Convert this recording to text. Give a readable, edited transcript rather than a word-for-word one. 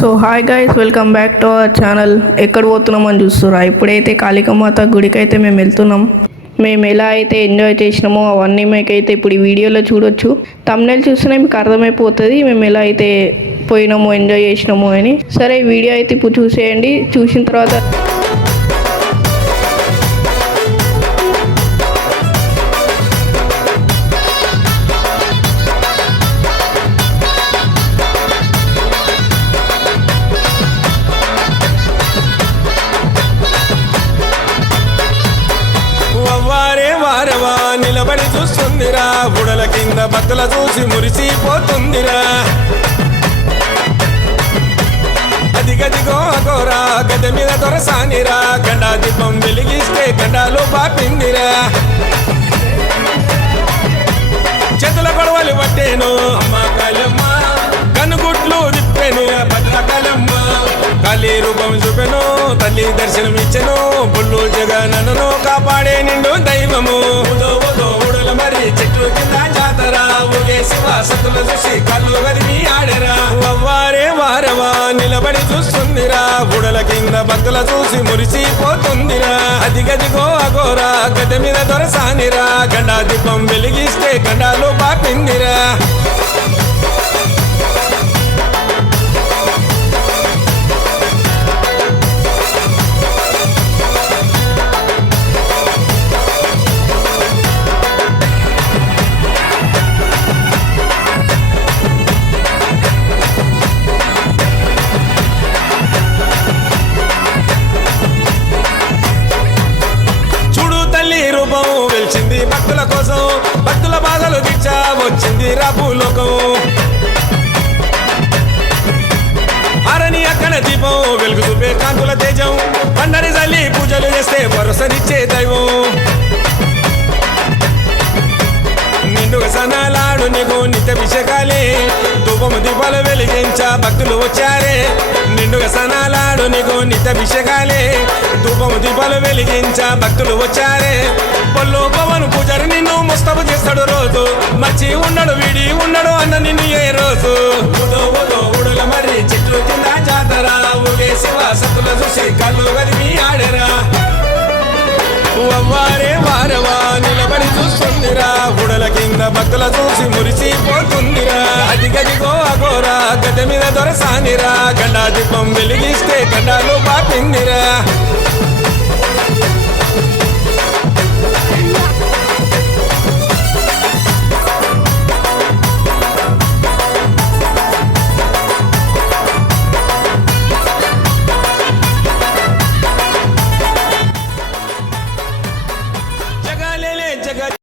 So hi guys, welcome back to our channel. ఎక్కడ పోతున్నామని చూస్తురా? ఇప్పుడైతే కాళికామాత గుడికి అయితే మేము వెళ్తున్నాం. మేము ఎలా అయితే ఎంజాయ్ చేసినామో అవన్నీ మీకైతే ఇప్పుడు ఈ వీడియోలో చూడొచ్చు. తమ్నెల్ చూస్తేనే మీకు అర్థమైపోతుంది మేము ఎలా అయితే పోయినామో, ఎంజాయ్ చేసినామో అని. సరే, వీడియో అయితే ఇప్పుడు చూసేయండి. చూసిన తర్వాత నిలబడి చూస్తుందిరా, బుడల కింద భక్తుల చూసి మురిసిపోతుందిరా. అదిగదిగో అగోరా, గద మీద దొరసానిరా, గండా దీపం వెలిగిస్తే గండాలు బాపిందిరా. చేతుల గొడవలు పట్టేను అమ్మ కాళమ్మ, కనుగుట్లు తిప్పెను భద్రకాళమ్మ. కాళీ రూపం చూపెను, తల్లి దర్శనం ఇచ్చెను, బుల్లు జగనను కాపాడే నిండు దైవము. మరి చెట్టు కింద జాతర ఊగే శివ సతుల చూసి కళ్ళు గదిమి ఆడరా. వవ్వారే వారవా నిలబడి చూస్తుందిరా, బుడల కింద భక్తుల చూసి మురిసిపోతుందిరా. అదిగదిగో అగోరా, గడ్డ మీద దొరసానిరా, గండా దీపం వెలిగిస్తే గండాలు బాపిందిరా. రూపం వెలిచింది భక్తుల కోసం, భక్తుల బాధలు తీర్చా వచ్చింది రాపులోకం. అరణి అక్కడ దీపం వెలుగు చూపే కాంతుల తేజం, పండరి జల్లి పూజలు చేస్తే భరోసనిచ్చే దైవం. నిండుగా సనాలాడు నీకు నిత్యాభిషేకాలే, ధూపము దీపాలు వెలిగించా భక్తులు వచ్చారే. నిండుగా సనాలాడు నీకు నిత్యాభిషేకాలే, ధూపము దీపాలు వెలిగించా భక్తులు వచ్చారే. పొల్లు పవన్ పూజారి నిన్ను ముస్తబు చేస్తాడు రోజు, మర్చి ఉండడు వీడి ఉండడు అన్న నిన్ను ఏ రోజు. ఉడుల మరి చెట్లు కింద జాతర ఊగే శివ సతుల చూసి కళ్ళు గదిమి ఆడరా. వవ్వారే వారవా నిలబడి చూస్తుందిరా, బుడల కింద భక్తుల చూసి మురిసిపోతుందిరా. అదిగదిగో అగోరా, గడ్డ మీద దొరసానిరా, గండా దీపం వెలిగిస్తే గండాలు బాపిందిరా.